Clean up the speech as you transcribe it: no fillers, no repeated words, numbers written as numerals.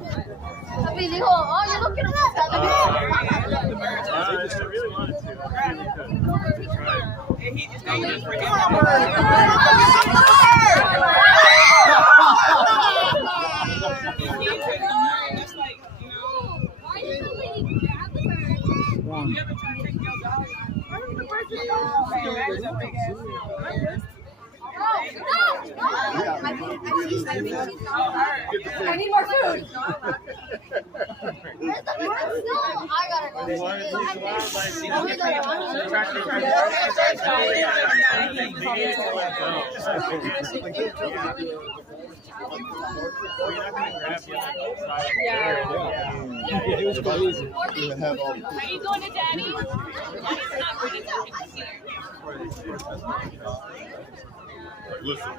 Sabi dijo, oh, you're looking at that. I really wanted to. And he just made it for him. It's like, you know, Why did the lady grab the bird? you ever try to take your dog? Why did the bird just go? Hey, imagine a big ass. I need more food. Where's the bird still? I gotta go. It was crazy. Are you going to Daddy? Daddy's not going to take us here. Listen.